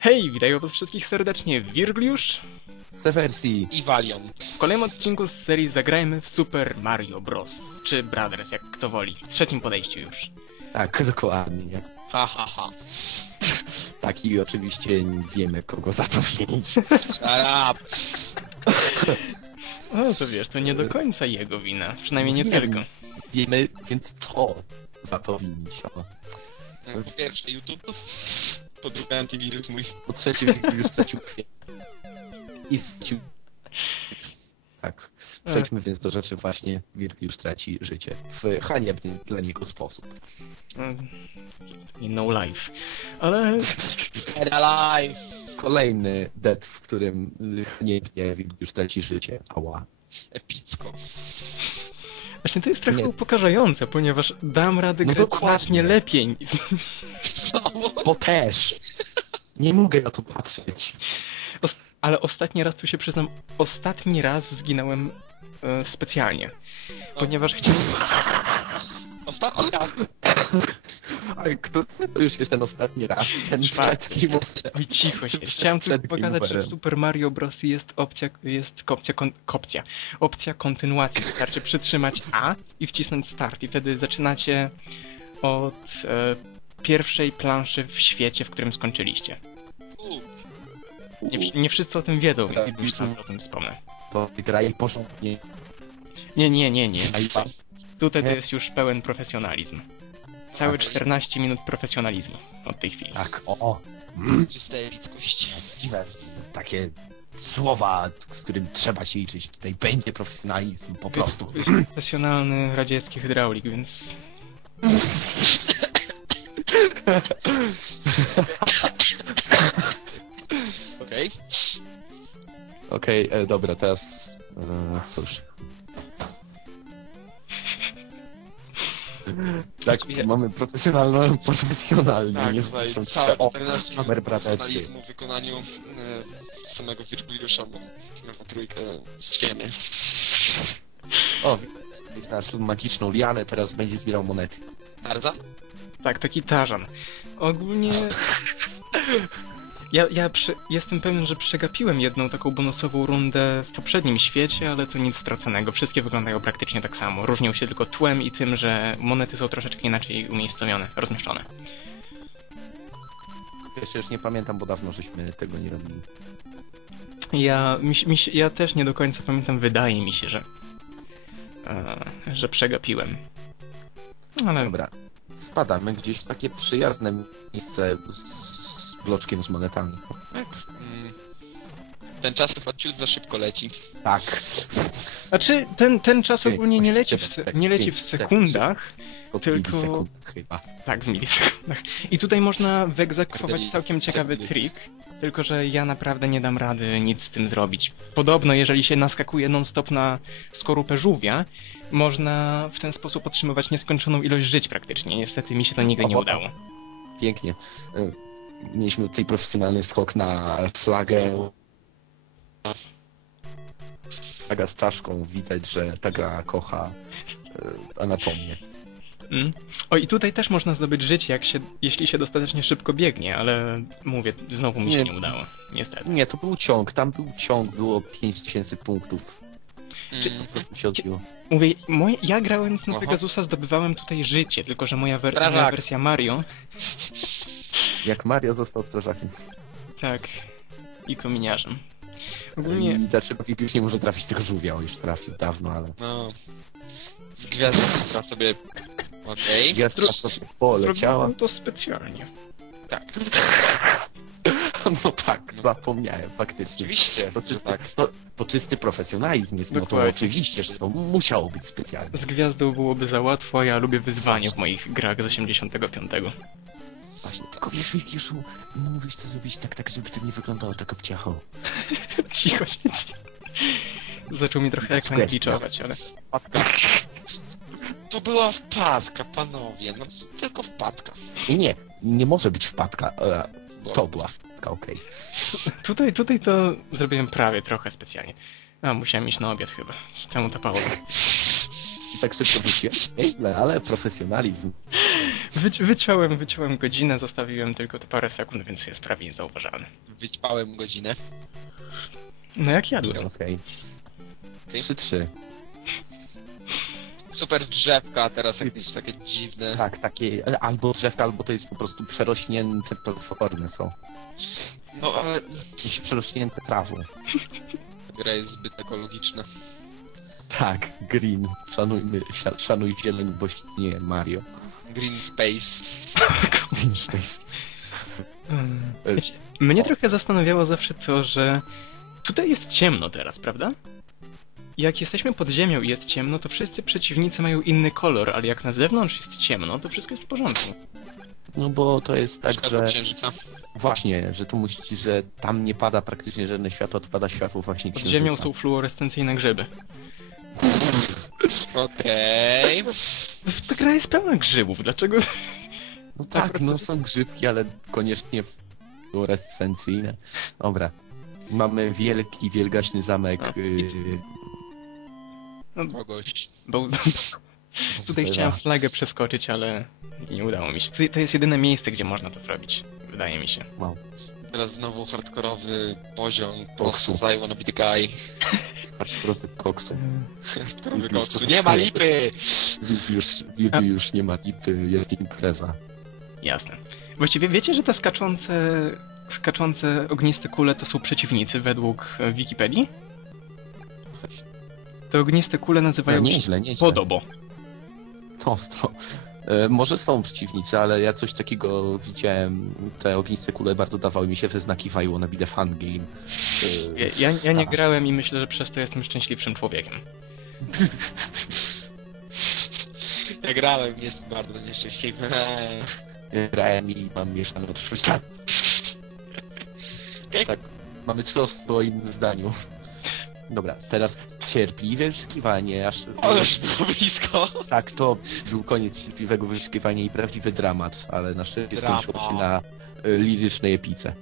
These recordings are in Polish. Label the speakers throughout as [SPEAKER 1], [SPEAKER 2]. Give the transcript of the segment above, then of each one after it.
[SPEAKER 1] Hej, witają was wszystkich serdecznie, Wirgliusz
[SPEAKER 2] Sewersji
[SPEAKER 3] i Valion.
[SPEAKER 1] w kolejnym odcinku z serii Zagrajmy w Super Mario Bros. Czy Brothers, jak kto woli, w trzecim podejściu już.
[SPEAKER 2] Tak, dokładnie.
[SPEAKER 3] Ha, ha, ha.
[SPEAKER 2] Tak, i oczywiście nie wiemy, kogo za to winić.
[SPEAKER 3] Shut up.
[SPEAKER 1] No to wiesz, to nie do końca jego wina, przynajmniej nie tylko.
[SPEAKER 2] Wiemy, więc co za to winić. O.
[SPEAKER 3] Po pierwsze YouTube, po drugie antywirus mój.
[SPEAKER 2] Po trzecie, już stracił krwię. I stracił... Tak. Przejdźmy więc do rzeczy właśnie. Wirk już traci życie. W haniebny dla niego sposób.
[SPEAKER 1] No life. Ale
[SPEAKER 3] Dead alive.
[SPEAKER 2] Kolejny dead, w którym haniebnie Wirk już traci życie. Ała.
[SPEAKER 3] Epicko.
[SPEAKER 1] właśnie to jest trochę
[SPEAKER 2] Nie.
[SPEAKER 1] upokarzające, ponieważ dam radę
[SPEAKER 2] No
[SPEAKER 1] grać
[SPEAKER 2] dokładnie.
[SPEAKER 1] znacznie lepiej.
[SPEAKER 2] Bo też. Nie mogę na to patrzeć.
[SPEAKER 1] Ale ostatni raz, tu się przyznam, ostatni raz zginąłem specjalnie. Ponieważ chciałem...
[SPEAKER 3] Ostatni raz.
[SPEAKER 2] Ale który to już jest ten ostatni raz? Ten przed kim?
[SPEAKER 1] Oj, cicho się. Chciałem tylko pokazać, że w Super Mario Bros. Jest opcja kontynuacji. Wystarczy przytrzymać A i wcisnąć start. I wtedy zaczynacie od pierwszej planszy w świecie, w którym skończyliście. Nie wszyscy o tym wiedzą, więc już sam o tym wspomnę.
[SPEAKER 2] To graj porządnie.
[SPEAKER 1] Nie.
[SPEAKER 2] A i pan.
[SPEAKER 1] Tutaj to
[SPEAKER 2] Nie.
[SPEAKER 1] jest już pełen profesjonalizm. Całe
[SPEAKER 3] Tak.
[SPEAKER 1] 14 minut profesjonalizmu od tej chwili.
[SPEAKER 2] Tak, o.
[SPEAKER 3] Czysta epickość.
[SPEAKER 2] Dziwne. Takie słowa, z którym trzeba się liczyć. Tutaj będzie profesjonalizm, po prostu.
[SPEAKER 1] Jest profesjonalny radziecki hydraulik, więc...
[SPEAKER 3] Okej.
[SPEAKER 2] Okej, dobra, teraz... cóż. Tak, mamy profesjonalnie.
[SPEAKER 3] Tak,
[SPEAKER 2] nie
[SPEAKER 3] tutaj
[SPEAKER 2] słysząc
[SPEAKER 3] całe
[SPEAKER 2] się o
[SPEAKER 3] 14 minut
[SPEAKER 2] kamer braterskie.
[SPEAKER 3] profesjonalizmu w wykonaniu samego Wirgliusza, bo my w trójkę ściemy.
[SPEAKER 2] O, znalazł magiczną lianę, teraz będzie zbierał monety.
[SPEAKER 3] Tarzan?
[SPEAKER 1] Tak, taki tarzan. Ogólnie... Jestem pewien, że przegapiłem jedną taką bonusową rundę w poprzednim świecie, ale to nic straconego. Wszystkie wyglądają praktycznie tak samo. Różnią się tylko tłem i tym, że monety są troszeczkę inaczej umiejscowione, rozmieszczone.
[SPEAKER 2] Jeszcze już nie pamiętam, bo dawno żeśmy tego nie robili.
[SPEAKER 1] Ja też nie do końca pamiętam, wydaje mi się, że przegapiłem. Ale
[SPEAKER 2] Dobra, spadamy gdzieś w takie przyjazne miejsce z bloczkiem z monetami.
[SPEAKER 3] Tak. Ten czas chyba ciut za szybko leci.
[SPEAKER 2] Tak.
[SPEAKER 1] znaczy, ten czas ogólnie nie leci w sekundach,
[SPEAKER 2] Od
[SPEAKER 1] tylko...
[SPEAKER 2] milisekund chyba.
[SPEAKER 1] Tak, w milisekundach. I tutaj można wyegzekwować
[SPEAKER 3] Kurde,
[SPEAKER 1] całkiem ciekawy
[SPEAKER 3] sekundy.
[SPEAKER 1] trik, tylko że ja naprawdę nie dam rady nic z tym zrobić. Podobno, jeżeli się naskakuje non-stop na skorupę żółwia, można w ten sposób otrzymywać nieskończoną ilość żyć praktycznie. Niestety mi się to nigdy nie udało.
[SPEAKER 2] Pięknie. Mieliśmy tutaj profesjonalny skok na flagę. Flaga z czaszką. Widać, że ta gra kocha anatomię.
[SPEAKER 1] O, i tutaj też można zdobyć życie, jeśli się dostatecznie szybko biegnie, ale mówię, znowu mi się
[SPEAKER 2] Nie.
[SPEAKER 1] nie udało. Niestety.
[SPEAKER 2] Nie, to był ciąg. Tam był ciąg. Było 5000 punktów. Po prostu się odbiło.
[SPEAKER 1] Mówię, ja grając na
[SPEAKER 3] Aha.
[SPEAKER 1] Pegasusa zdobywałem tutaj życie, tylko że moja
[SPEAKER 3] Strażak.
[SPEAKER 1] wersja Mario...
[SPEAKER 2] Jak Mario został strażakiem.
[SPEAKER 1] Tak. I kominiarzem. Ogólnie...
[SPEAKER 2] I dlaczego Wik już nie może trafić tego żółwia? On już trafił dawno, ale...
[SPEAKER 3] No. W gwiazdach sobie... Okej.
[SPEAKER 2] Gwiazda sobie poleciała.
[SPEAKER 1] Zrobiłem to specjalnie.
[SPEAKER 3] Tak.
[SPEAKER 2] No tak, zapomniałem faktycznie.
[SPEAKER 3] Oczywiście,
[SPEAKER 2] To
[SPEAKER 3] że
[SPEAKER 2] czysty,
[SPEAKER 3] tak.
[SPEAKER 2] to czysty profesjonalizm jest, no to
[SPEAKER 1] Dokładnie.
[SPEAKER 2] oczywiście, że to musiało być specjalne.
[SPEAKER 1] Z gwiazdą byłoby za łatwo, a ja lubię wyzwanie w moich grach z 85.
[SPEAKER 2] Właśnie, tylko wiesz, Wilkiuszu, mówisz co zrobić tak, żeby to nie wyglądało tak obciacho.
[SPEAKER 1] Cicho siedzi. Zaczął mi trochę ekran
[SPEAKER 2] Square,
[SPEAKER 1] gliczować, ale...
[SPEAKER 3] To była wpadka, panowie. No tylko wpadka.
[SPEAKER 2] I nie może być wpadka.
[SPEAKER 3] Bo...
[SPEAKER 2] To była wpadka, okej.
[SPEAKER 1] Tutaj to zrobiłem prawie trochę specjalnie. A, musiałem iść na obiad chyba. Czemu ta pauzа?
[SPEAKER 2] I tak szybko wróciłem. Nieźle, ale profesjonalizm.
[SPEAKER 1] Wyciąłem godzinę, zostawiłem tylko te parę sekund, więc jest prawie niezauważalny.
[SPEAKER 3] Wyćpałem godzinę.
[SPEAKER 1] No jak jadłem.
[SPEAKER 2] Okej.
[SPEAKER 3] Okej.
[SPEAKER 2] 3-3.
[SPEAKER 3] Super drzewka, a teraz jakieś takie dziwne.
[SPEAKER 2] Tak, takie albo drzewka, albo to jest po prostu przerośnięte platformy są.
[SPEAKER 3] No ale
[SPEAKER 2] Przerośnięte trawą.
[SPEAKER 3] gra jest zbyt ekologiczna.
[SPEAKER 2] Tak, green. Szanuj zieleń, bo nie Mario.
[SPEAKER 3] Green Space.
[SPEAKER 2] Green space.
[SPEAKER 1] Wiecie, mnie trochę zastanawiało zawsze to, że tutaj jest ciemno teraz, prawda? Jak jesteśmy pod ziemią i jest ciemno, to wszyscy przeciwnicy mają inny kolor, ale jak na zewnątrz jest ciemno, to wszystko jest w porządku.
[SPEAKER 2] No bo to jest tak,
[SPEAKER 3] Światło
[SPEAKER 2] że
[SPEAKER 3] księżyca.
[SPEAKER 2] właśnie, że to musi, że tam nie pada praktycznie żadne światło, to pada światło właśnie
[SPEAKER 1] Pod
[SPEAKER 2] księżyca.
[SPEAKER 1] ziemią są fluorescencyjne grzyby.
[SPEAKER 3] Okej.
[SPEAKER 1] Ta gra jest pełna grzybów, dlaczego?
[SPEAKER 2] No tak, no są grzybki, ale koniecznie fluorescencyjne. Dobra. Mamy wielki, wielgaśny zamek.
[SPEAKER 3] Kogoś.
[SPEAKER 1] Bo tutaj chciałem flagę przeskoczyć, ale nie udało mi się. To jest jedyne miejsce, gdzie można to zrobić, wydaje mi się.
[SPEAKER 2] Wow.
[SPEAKER 3] Teraz znowu hardkorowy poziom.
[SPEAKER 2] Koksu.
[SPEAKER 3] Prosto I wanna be the guy.
[SPEAKER 2] Prosty koksu.
[SPEAKER 3] Hardkorowy koksu. Nie ma lipy!
[SPEAKER 2] Już nie ma lipy, jest impreza.
[SPEAKER 1] Jasne. Właściwie wiecie, że te skaczące ogniste kule to są przeciwnicy według Wikipedii? Te ogniste kule nazywają
[SPEAKER 2] No,
[SPEAKER 1] się
[SPEAKER 2] nieźle.
[SPEAKER 1] podobo.
[SPEAKER 2] Ostro. Może są przeciwnicy, ale ja coś takiego widziałem. Te ogniste kule bardzo dawały mi się we znaki I wanna be the fun game.
[SPEAKER 1] Ja nie grałem i myślę, że przez to jestem szczęśliwszym człowiekiem.
[SPEAKER 3] Ja grałem, jest bardzo nieszczęśliwy.
[SPEAKER 2] Grałem i mam mieszane odczucia. Tak, mamy cios o innym zdaniu. Dobra, teraz cierpliwe wyczekiwanie, aż...
[SPEAKER 3] Ależ było blisko.
[SPEAKER 2] Tak, to był koniec cierpliwego wyczekiwania i prawdziwy dramat, ale na szczęście skończyło się na lirycznej epice.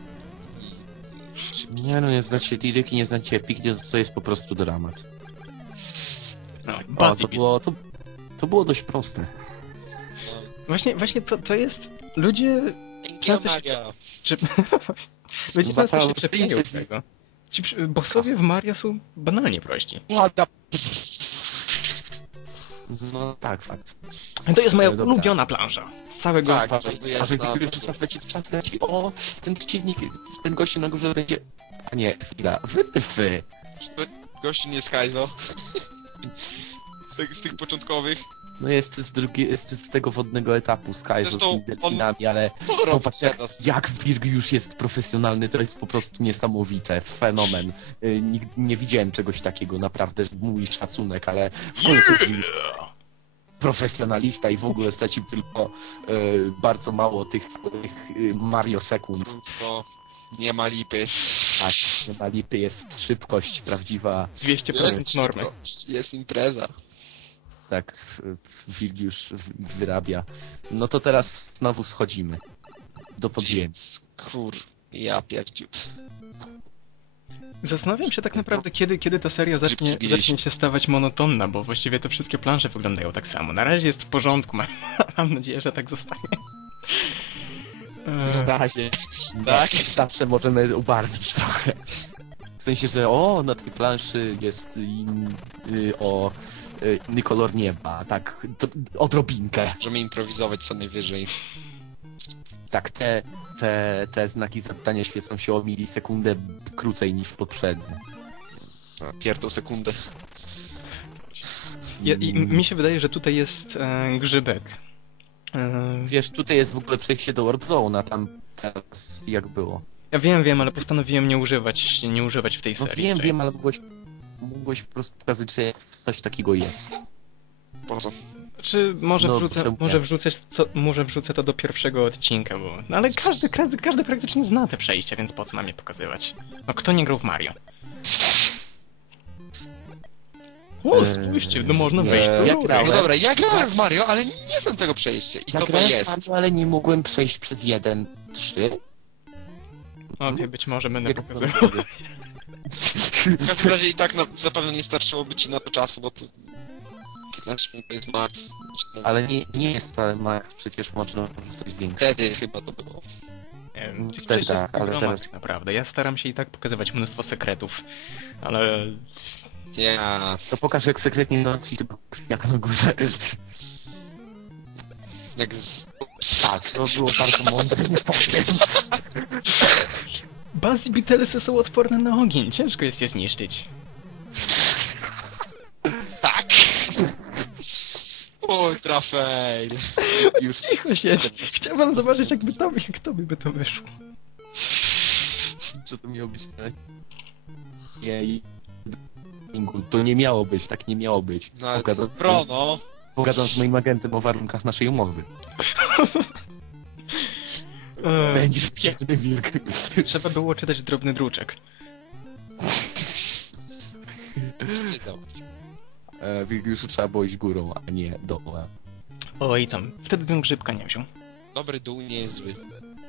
[SPEAKER 2] Nie no, nie znacie liryki, nie znacie epiki, to jest po prostu dramat.
[SPEAKER 1] No,
[SPEAKER 2] O,
[SPEAKER 1] bardzo
[SPEAKER 2] to było dość proste.
[SPEAKER 1] Właśnie to jest... Ludzie często się...
[SPEAKER 3] Magia.
[SPEAKER 1] Czy... Ludzie często się czepiają
[SPEAKER 2] Princess.
[SPEAKER 1] tego. Ci bossowie w Mario są banalnie prości.
[SPEAKER 3] Ładna.
[SPEAKER 2] No tak, fakt.
[SPEAKER 1] To jest moja
[SPEAKER 2] Dobra.
[SPEAKER 1] ulubiona plansza. Z całego...
[SPEAKER 3] Tak.
[SPEAKER 2] Uważaj,
[SPEAKER 3] to jest
[SPEAKER 2] uważaj,
[SPEAKER 3] na-
[SPEAKER 2] czas leci. O, ten przeciwnik, ten gościu na górze będzie... A nie, chwila, wytyfy.
[SPEAKER 3] Czy to gościu nie z Kaizo? Z tych początkowych.
[SPEAKER 2] No jest z tego wodnego etapu, Sky z
[SPEAKER 3] Zresztą
[SPEAKER 2] tymi delfinami, ale
[SPEAKER 3] Co robi
[SPEAKER 2] popatrz
[SPEAKER 3] teraz?
[SPEAKER 2] jak Virg już jest profesjonalny, to jest po prostu niesamowite, fenomen. Nigdy nie widziałem czegoś takiego, naprawdę mój szacunek, ale w końcu jest profesjonalista i w ogóle stracił tylko bardzo mało tych Mario sekund.
[SPEAKER 3] Krótko. Nie ma lipy.
[SPEAKER 2] Tak, na lipy jest szybkość prawdziwa,
[SPEAKER 1] 200% normy.
[SPEAKER 3] Jest impreza.
[SPEAKER 2] tak Virg już wyrabia. No to teraz znowu schodzimy do podziemi.
[SPEAKER 3] Skur. Ja pierdziut.
[SPEAKER 1] Zastanawiam się tak naprawdę, kiedy ta seria zacznie się stawać monotonna, bo właściwie te wszystkie plansze wyglądają tak samo. Na razie jest w porządku, mam nadzieję, że tak zostanie.
[SPEAKER 3] Tak.
[SPEAKER 2] Zawsze możemy ubarwić trochę. W sensie, że na tej planszy jest inny kolor nieba, tak, odrobinkę.
[SPEAKER 3] Możemy improwizować co najwyżej.
[SPEAKER 2] Tak, te znaki zapytania świecą się o milisekundę krócej niż poprzednie.
[SPEAKER 3] Pierdol sekundę.
[SPEAKER 1] I mi się wydaje, że tutaj jest grzybek.
[SPEAKER 2] Wiesz, tutaj jest w ogóle przejście do Warp Zone, a tam teraz jak było.
[SPEAKER 1] Ja wiem, ale postanowiłem nie używać w tej
[SPEAKER 2] No
[SPEAKER 1] serii.
[SPEAKER 2] wiem, ale mógłbyś po prostu pokazać, że coś takiego jest.
[SPEAKER 3] Po co?
[SPEAKER 1] Czy może
[SPEAKER 2] No,
[SPEAKER 1] wrzucę,
[SPEAKER 2] czemu
[SPEAKER 1] może wrzucę to do pierwszego odcinka, bo... No ale każdy praktycznie zna te przejścia, więc po co mam je pokazywać? No kto nie grał w Mario? O, spójrzcie, no można
[SPEAKER 2] nie,
[SPEAKER 1] wejść do
[SPEAKER 2] ja
[SPEAKER 1] rury.
[SPEAKER 2] grałem.
[SPEAKER 3] No dobra, ja grałem w Mario, ale nie znam tego przejścia. I co to
[SPEAKER 2] Zagrałem
[SPEAKER 3] jest?
[SPEAKER 2] Mario, ale nie mogłem przejść przez 1-3.
[SPEAKER 1] Okej, być może będę pokazywał.
[SPEAKER 3] W każdym razie i tak zapewne nie starczyłoby ci na to czasu, bo to... 15 minut to jest max.
[SPEAKER 2] Ale nie jest wcale max, przecież można coś większe.
[SPEAKER 3] Wtedy chyba to było.
[SPEAKER 1] Nie wiem,
[SPEAKER 2] Wtedy
[SPEAKER 1] przecież jest
[SPEAKER 2] tak, ale
[SPEAKER 1] ogromna
[SPEAKER 2] teraz-
[SPEAKER 1] tak naprawdę. Ja staram się i tak pokazywać mnóstwo sekretów, ale
[SPEAKER 3] Ja...
[SPEAKER 2] To pokaż, jak sekretnie załatwić tego kwiata na górze.
[SPEAKER 3] Jak z...
[SPEAKER 2] Tak, to było bardzo mądre, nie powiem.
[SPEAKER 1] Buzz i Beetlesy są odporne na ogień, ciężko jest je zniszczyć.
[SPEAKER 3] Tak! Ultra fail!
[SPEAKER 2] Już
[SPEAKER 1] Cicho się, chciałbym zobaczyć jak tobie by to wyszło.
[SPEAKER 2] co to miało być, tak? Jej. To nie miało być, tak nie miało być.
[SPEAKER 3] No ale
[SPEAKER 2] Pogadam
[SPEAKER 3] to
[SPEAKER 2] z
[SPEAKER 3] pro, no.
[SPEAKER 2] Pogadam z moim agentem o warunkach naszej umowy. Będziesz piękny wilk.
[SPEAKER 1] Trzeba było czytać drobny druczek.
[SPEAKER 3] Nie załatwił.
[SPEAKER 2] Wilk już trzeba było iść górą, a nie dołem.
[SPEAKER 1] Oj tam, wtedy bym grzybka nie wziął.
[SPEAKER 3] Dobry dół nie jest zły.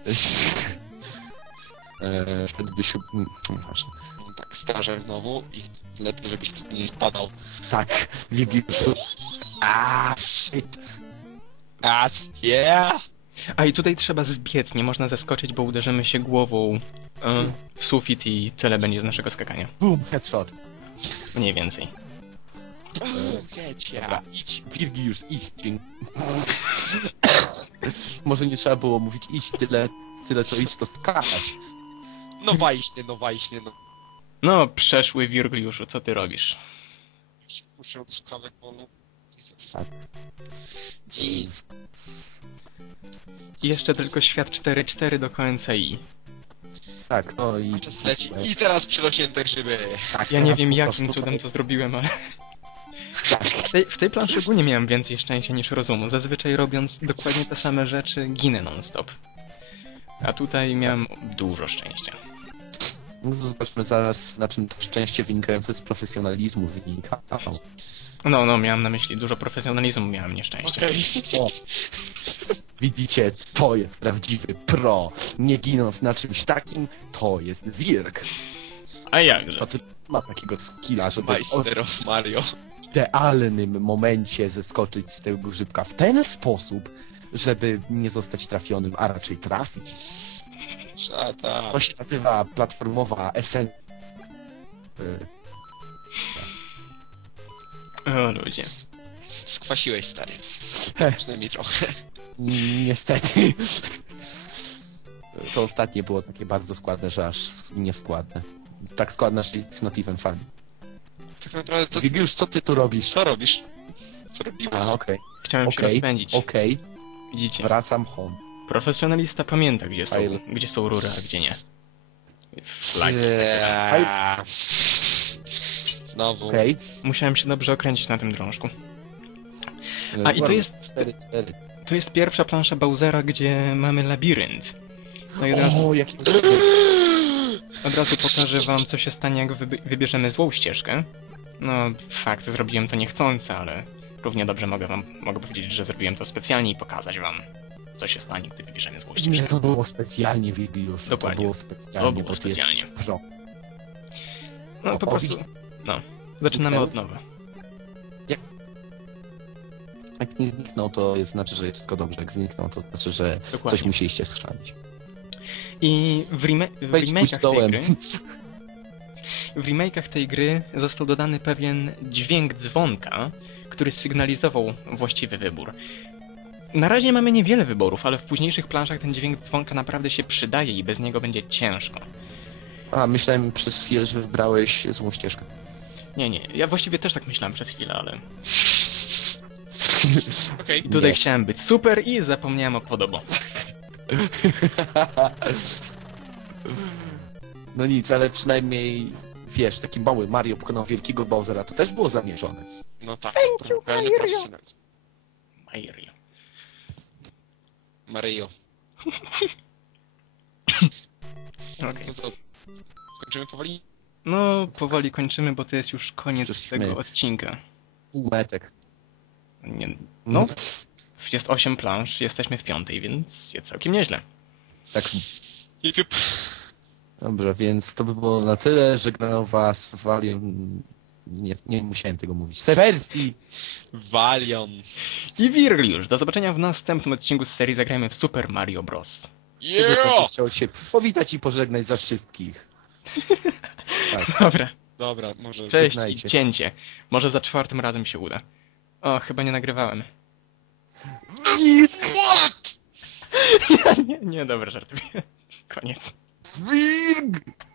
[SPEAKER 2] Wtedy by się... Nieważne.
[SPEAKER 3] No tak, strażak znowu i lepiej, żebyś tu nie spadał.
[SPEAKER 2] Tak, wilk już... Shit.
[SPEAKER 3] Yeah!
[SPEAKER 1] A i tutaj trzeba zbiec, nie można zeskoczyć, bo uderzymy się głową w sufit i tyle będzie z naszego skakania.
[SPEAKER 2] Boom, headshot.
[SPEAKER 1] Mniej więcej.
[SPEAKER 2] Dobra, idź, Wilgi już, idź. Może nie trzeba było mówić idź, tyle co idź to skakać.
[SPEAKER 3] No właśnie, no.
[SPEAKER 1] No, przeszły Wirgliuszu, co ty robisz?
[SPEAKER 3] Muszę od słuchawek, bo no... Jesus.
[SPEAKER 2] Tak.
[SPEAKER 3] I...
[SPEAKER 1] I jeszcze tylko świat 4-4 do końca i...
[SPEAKER 2] Tak, no i...
[SPEAKER 3] A czas leci. I teraz przyrośnięte grzyby.
[SPEAKER 2] Tak,
[SPEAKER 1] Ja nie
[SPEAKER 2] teraz
[SPEAKER 1] wiem
[SPEAKER 2] po
[SPEAKER 1] jakim
[SPEAKER 2] prostu
[SPEAKER 1] cudem
[SPEAKER 2] tak.
[SPEAKER 1] to zrobiłem, ale... W tej planszy ogólnie miałem więcej szczęścia niż rozumu. Zazwyczaj robiąc dokładnie te same rzeczy ginę non-stop. A tutaj miałem dużo szczęścia.
[SPEAKER 2] No, zobaczmy zaraz, na czym to szczęście wynikające z profesjonalizmu wynika.
[SPEAKER 1] No, miałem na myśli dużo profesjonalizmu, miałem nieszczęście.
[SPEAKER 3] Okej.
[SPEAKER 2] O. Widzicie, to jest prawdziwy pro. Nie ginąc na czymś takim, to jest wilk.
[SPEAKER 1] A jakże?
[SPEAKER 2] To ty ma takiego skilla, żeby w
[SPEAKER 3] Meister of Mario.
[SPEAKER 2] idealnym momencie zeskoczyć z tego grzybka w ten sposób, żeby nie zostać trafionym, a raczej trafić.
[SPEAKER 3] Shut up.
[SPEAKER 2] To się nazywa platformowa esencja.
[SPEAKER 1] O ludzie.
[SPEAKER 3] Skwasiłeś, stary. Przynajmniej trochę.
[SPEAKER 2] Niestety. To ostatnie było takie bardzo składne, że aż nieskładne. Tak składne, że it's not even fun.
[SPEAKER 3] Tak naprawdę to...
[SPEAKER 2] Wigiusz, co ty tu robisz?
[SPEAKER 3] Co robisz? Co robimy?
[SPEAKER 2] A, okej.
[SPEAKER 1] Chciałem się rozpędzić.
[SPEAKER 2] Okej,
[SPEAKER 1] Widzicie?
[SPEAKER 2] wracam home.
[SPEAKER 1] Profesjonalista pamięta,
[SPEAKER 2] Fajne.
[SPEAKER 1] gdzie są rury, a gdzie nie.
[SPEAKER 3] Eee. Znowu.
[SPEAKER 2] Okej.
[SPEAKER 1] Musiałem się dobrze okręcić na tym drążku. A, i to jest-
[SPEAKER 2] 4-4.
[SPEAKER 1] To jest pierwsza plansza Bowsera, gdzie mamy labirynt. No i
[SPEAKER 2] O, jaki...
[SPEAKER 1] od razu pokażę wam, co się stanie, jak wybierzemy złą ścieżkę. No, fakt, zrobiłem to niechcący, ale równie dobrze mogę powiedzieć, że zrobiłem to specjalnie i pokazać wam, co się stanie, gdy wybierzemy złą
[SPEAKER 2] Nie,
[SPEAKER 1] ścieżkę.
[SPEAKER 2] to było specjalnie, Wigiusz. To
[SPEAKER 1] Dokładnie.
[SPEAKER 2] było specjalnie,
[SPEAKER 1] To było
[SPEAKER 2] bo ty jesteś
[SPEAKER 1] specjalnie.
[SPEAKER 2] pro.
[SPEAKER 1] No, po
[SPEAKER 2] O,
[SPEAKER 1] prostu, no, zaczynamy od nowa.
[SPEAKER 2] Jak nie zniknął, to znaczy, że wszystko dobrze. Jak zniknął, to znaczy, że coś
[SPEAKER 1] Dokładnie.
[SPEAKER 2] musieliście schrzanić.
[SPEAKER 1] I w
[SPEAKER 2] Wejdź, pójdź dołem.
[SPEAKER 1] remake'ach tej gry został dodany pewien dźwięk dzwonka, który sygnalizował właściwy wybór. Na razie mamy niewiele wyborów, ale w późniejszych planszach ten dźwięk dzwonka naprawdę się przydaje i bez niego będzie ciężko.
[SPEAKER 2] A, myślałem przez chwilę, że wybrałeś złą ścieżkę.
[SPEAKER 1] Nie, ja właściwie też tak myślałem przez chwilę, ale...
[SPEAKER 3] Okej.
[SPEAKER 1] I tutaj
[SPEAKER 2] Nie.
[SPEAKER 1] chciałem być super i zapomniałem o podobo.
[SPEAKER 2] No nic, ale przynajmniej, wiesz, taki mały Mario pokonał wielkiego Bowsera, to też było zamierzone.
[SPEAKER 3] No tak. Pełny profesjonalizm.
[SPEAKER 1] Mario.
[SPEAKER 3] Mario.
[SPEAKER 1] Okej.
[SPEAKER 3] To co? Kończymy powoli?
[SPEAKER 1] No, powoli kończymy, bo to jest już koniec
[SPEAKER 2] Żeśmy-
[SPEAKER 1] tego odcinka.
[SPEAKER 2] Półmetek.
[SPEAKER 1] Nie, no, jest 8 plansz, jesteśmy w 5, więc jest całkiem nieźle.
[SPEAKER 2] Tak,
[SPEAKER 3] Jup, jup.
[SPEAKER 2] dobrze, więc to by było na tyle. Żegnał was Valiant Nie musiałem tego mówić. Sewersji!
[SPEAKER 3] Valion.
[SPEAKER 1] I Wirliusz, do zobaczenia w następnym odcinku z serii Zagrajmy w Super Mario Bros.
[SPEAKER 3] Yeah!
[SPEAKER 2] Chciał się powitać i pożegnać za wszystkich. Tak.
[SPEAKER 1] Dobra,
[SPEAKER 3] Dobra, może...
[SPEAKER 1] cześć i
[SPEAKER 2] żegnajcie.
[SPEAKER 1] cięcie. Może za 4. razem się uda. O, chyba nie nagrywałem.
[SPEAKER 3] What?
[SPEAKER 1] Nie, dobra, żartuję. Koniec.
[SPEAKER 2] Wirg!